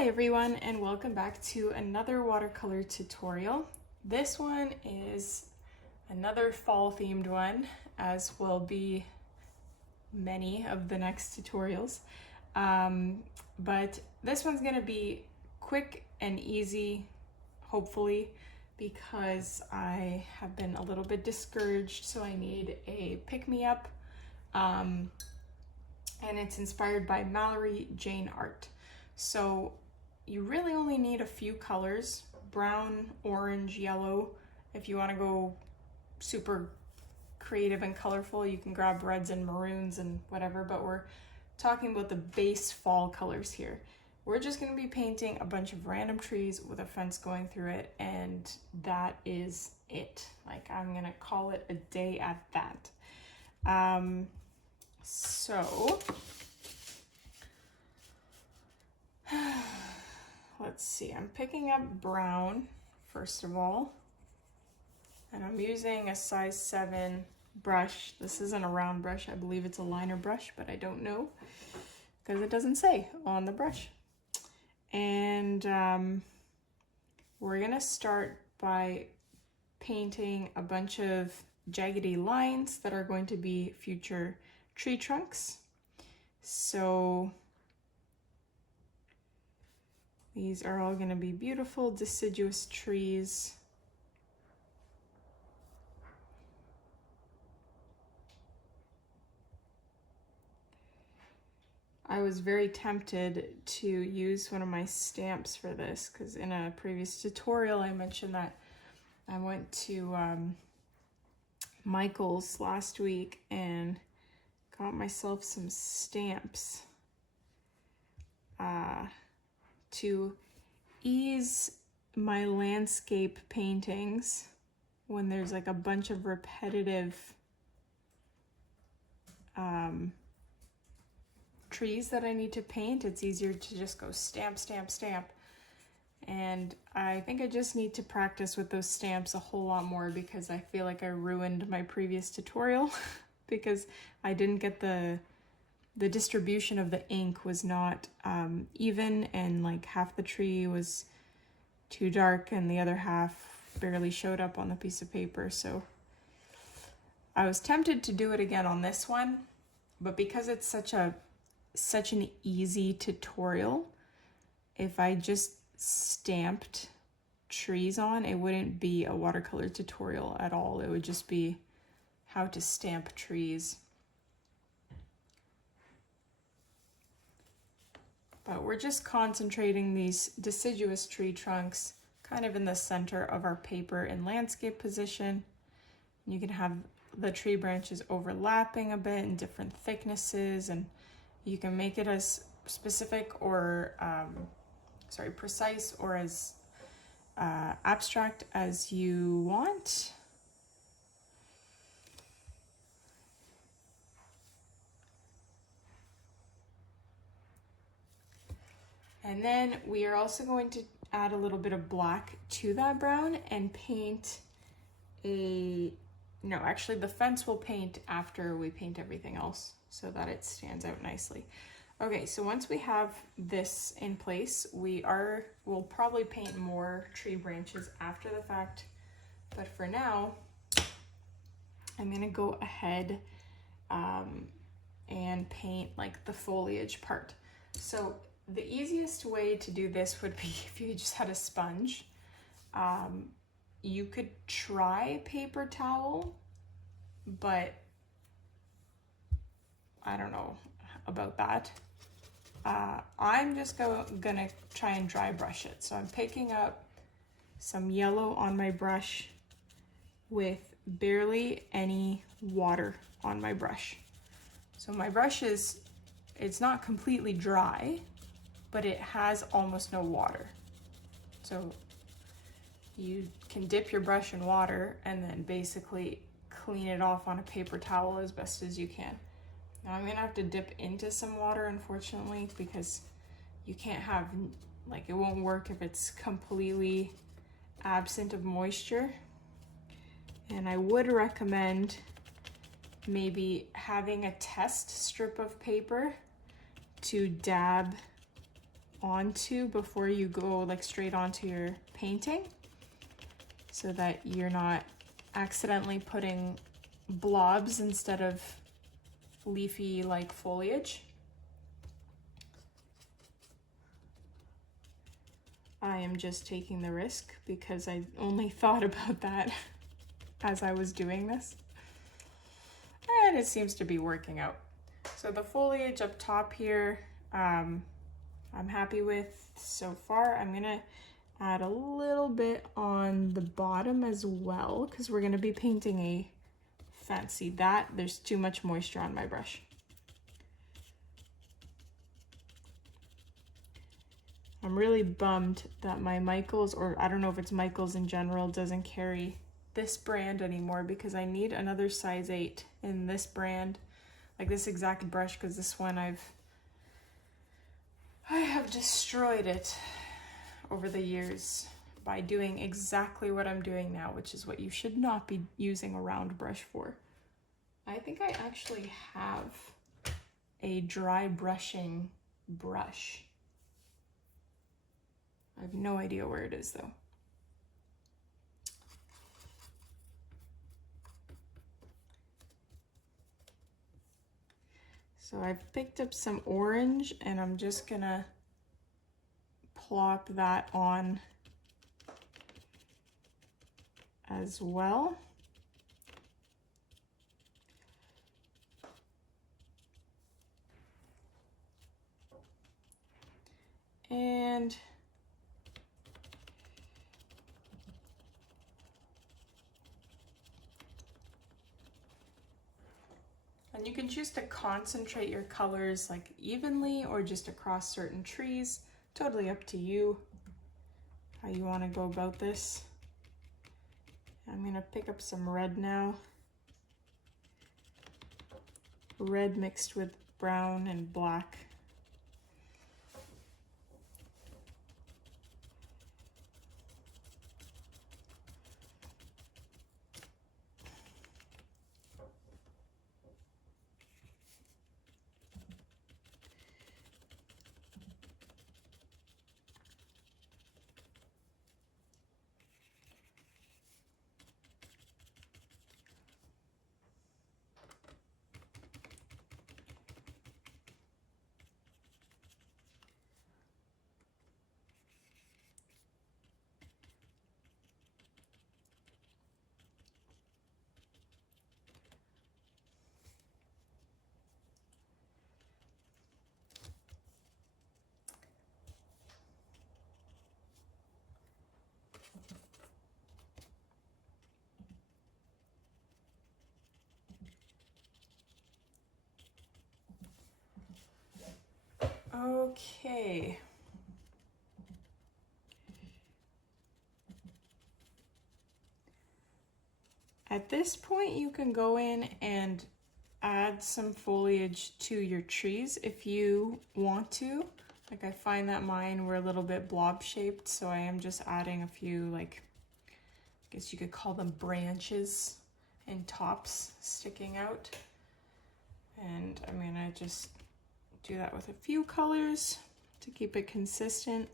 Hi everyone, and welcome back to another watercolor tutorial. This one is another fall themed one, as will be many of the next tutorials. But this one's gonna be quick and easy, hopefully, because I have been a little bit discouraged, so I need a pick-me-up. And it's inspired by malleryjaneart. So you really only need a few colors: brown, orange, yellow. If you want to go super creative and colorful, you can grab reds and maroons and whatever, but we're talking about the base fall colors here. We're just going to be painting a bunch of random trees with a fence going through it, and that is it. Like, I'm going to call it a day at that. So let's see, I'm picking up brown first of all, and I'm using a size 7 brush. This isn't a round brush, I believe it's a liner brush, but I don't know because it doesn't say on the brush. And we're gonna start by painting a bunch of jaggedy lines that are going to be future tree trunks. So these are all going to be beautiful deciduous trees. I was very tempted to use one of my stamps for this because in a previous tutorial I mentioned that I went to Michael's last week and got myself some stamps to ease my landscape paintings when there's like a bunch of repetitive trees that I need to paint. It's easier to just go stamp, stamp, stamp. And I think I just need to practice with those stamps a whole lot more because I feel like I ruined my previous tutorial because I didn't get the distribution of the ink was not even, and like half the tree was too dark and the other half barely showed up on the piece of paper. So I was tempted to do it again on this one, but because it's such an easy tutorial, if I just stamped trees on, it wouldn't be a watercolor tutorial at all. It would just be how to stamp trees. But we're just concentrating these deciduous tree trunks kind of in the center of our paper in landscape position. You can have the tree branches overlapping a bit in different thicknesses, and you can make it as specific or precise or as abstract as you want. And then we are also going to add a little bit of black to that brown and paint actually the fence will paint after we paint everything else so that it stands out nicely. Okay, so once we have this in place, we'll probably paint more tree branches after the fact, but for now, I'm gonna go ahead and paint like the foliage part. So the easiest way to do this would be if you just had a sponge. You could try paper towel, but I don't know about that. I'm just gonna try and dry brush it. So I'm picking up some yellow on my brush with barely any water on my brush. So my brush it's not completely dry, but it has almost no water. So you can dip your brush in water and then basically clean it off on a paper towel as best as you can. Now I'm gonna have to dip into some water, unfortunately, because you can't have, like, it won't work if it's completely absent of moisture. And I would recommend maybe having a test strip of paper to dab onto before you go like straight onto your painting, so that you're not accidentally putting blobs instead of leafy like foliage. I am just taking the risk because I only thought about that as I was doing this. And it seems to be working out. So the foliage up top here, I'm happy with so far. I'm gonna add a little bit on the bottom as well, because we're gonna be painting a fancy that. There's too much moisture on my brush. I'm really bummed that my Michaels, or I don't know if it's Michaels in general, doesn't carry this brand anymore, because I need another size 8 in this brand, like this exact brush, because this one I have destroyed it over the years by doing exactly what I'm doing now, which is what you should not be using a round brush for. I think I actually have a dry brushing brush. I have no idea where it is though. So I've picked up some orange and I'm just gonna plop that on as well. And you can choose to concentrate your colors like evenly or just across certain trees. Totally up to you how you want to go about this. I'm gonna pick up some red now. Red mixed with brown and black. Okay. At this point, you can go in and add some foliage to your trees if you want to. Like I find that mine were a little bit blob shaped, so I am just adding a few, like, I guess you could call them branches and tops sticking out. And I'm gonna just do that with a few colors to keep it consistent.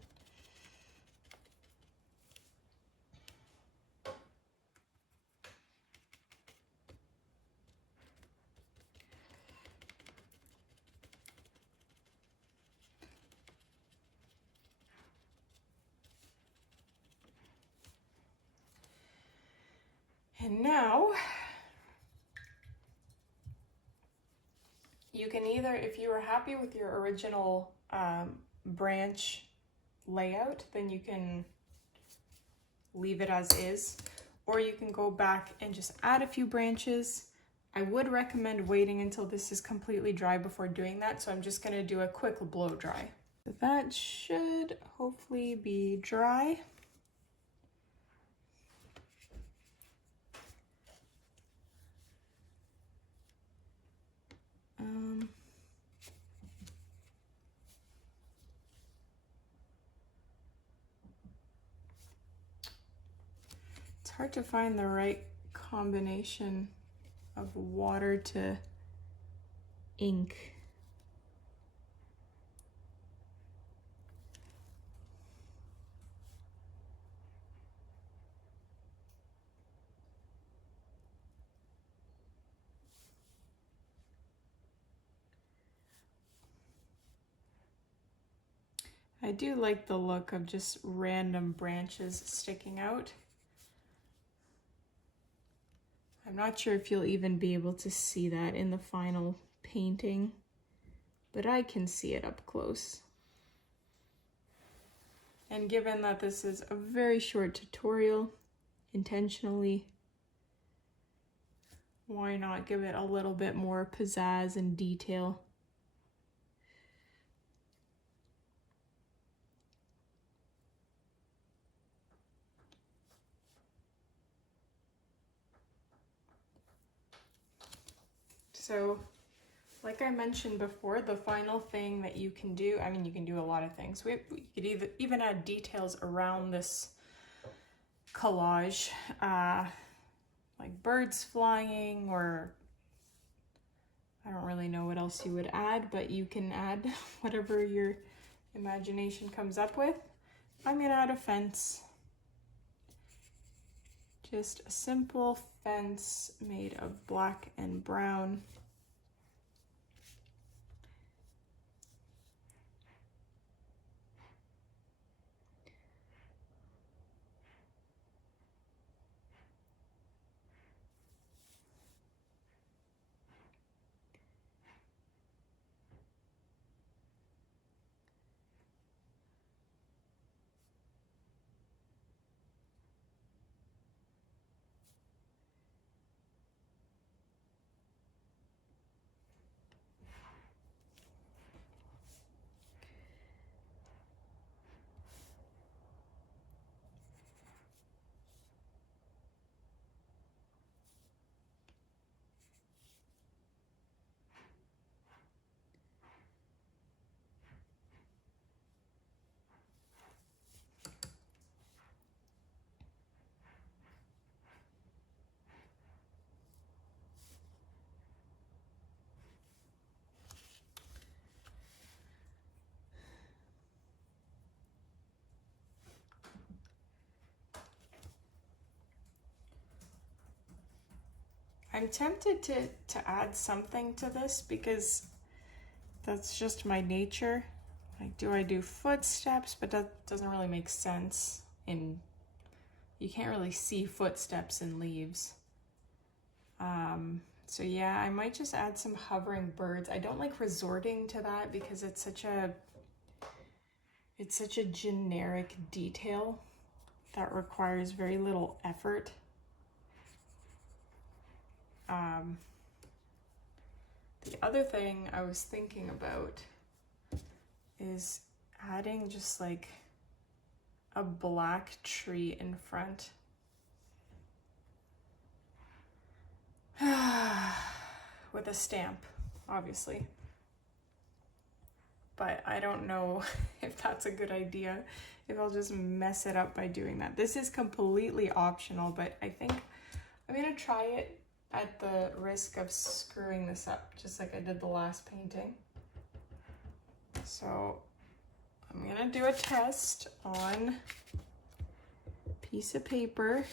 And now you can either, if you were happy with your original branch layout, then you can leave it as is, or you can go back and just add a few branches. I would recommend waiting until this is completely dry before doing that, so I'm just gonna do a quick blow dry. So that should hopefully be dry. It's hard to find the right combination of water to ink. I do like the look of just random branches sticking out. I'm not sure if you'll even be able to see that in the final painting, but I can see it up close. And given that this is a very short tutorial, intentionally, why not give it a little bit more pizzazz and detail? So, like I mentioned before, the final thing that you can do, I mean, you can do a lot of things. We could even add details around this collage, like birds flying, or I don't really know what else you would add, but you can add whatever your imagination comes up with. I'm gonna add a fence. Just a simple fence made of black and brown. I'm tempted to add something to this because that's just my nature. Like, do I do footsteps? But that doesn't really make sense. You can't really see footsteps in leaves. So yeah, I might just add some hovering birds. I don't like resorting to that because it's such a generic detail that requires very little effort. The other thing I was thinking about is adding just like a black tree in front. With a stamp, obviously. But I don't know if that's a good idea, if I'll just mess it up by doing that. This is completely optional, but I think I'm gonna try it at the risk of screwing this up, just like I did the last painting. So I'm gonna do a test on a piece of paper.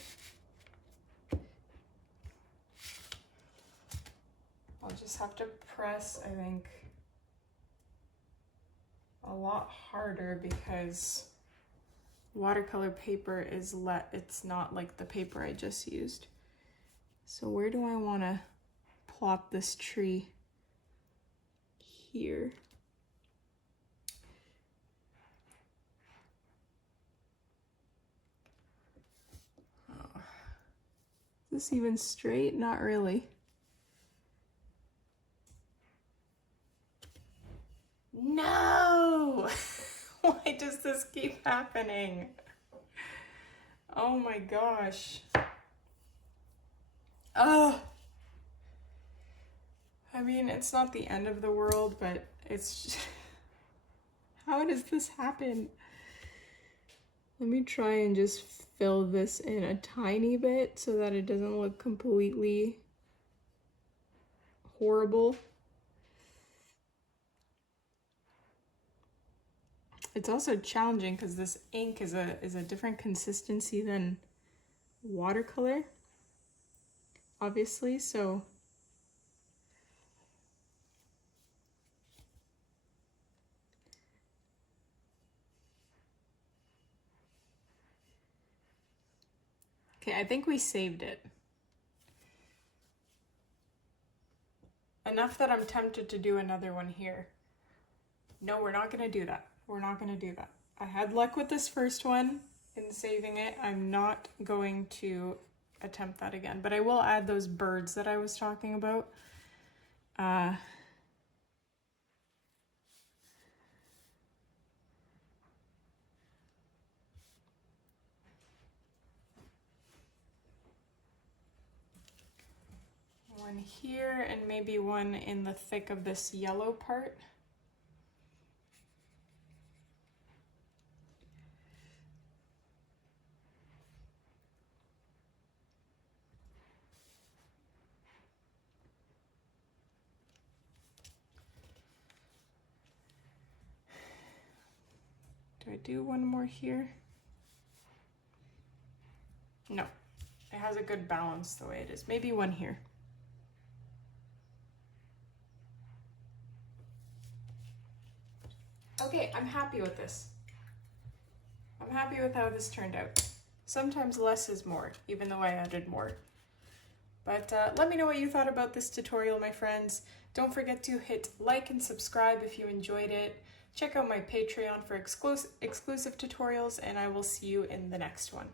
I'll just have to press, I think, a lot harder because watercolor paper is it's not like the paper I just used. So where do I want to plop this tree? Here. Oh. Is this even straight? Not really. No! Why does this keep happening? Oh my gosh. Oh! I mean, it's not the end of the world, but it's just... How does this happen? Let me try and just fill this in a tiny bit so that it doesn't look completely horrible. It's also challenging because this ink is a different consistency than watercolor, obviously, so Okay, I think we saved it. Enough that I'm tempted to do another one here. No, we're not gonna do that. We're not gonna do that. I had luck with this first one in saving it. I'm not going to attempt that again, but I will add those birds that I was talking about. One here and maybe one in the thick of this yellow part. Do I do one more here? No, it has a good balance the way it is. Maybe one here. Okay, I'm happy with this. I'm happy with how this turned out. Sometimes less is more, even though I added more. But let me know what you thought about this tutorial, my friends. Don't forget to hit like and subscribe if you enjoyed it. Check out my Patreon for exclusive tutorials, and I will see you in the next one.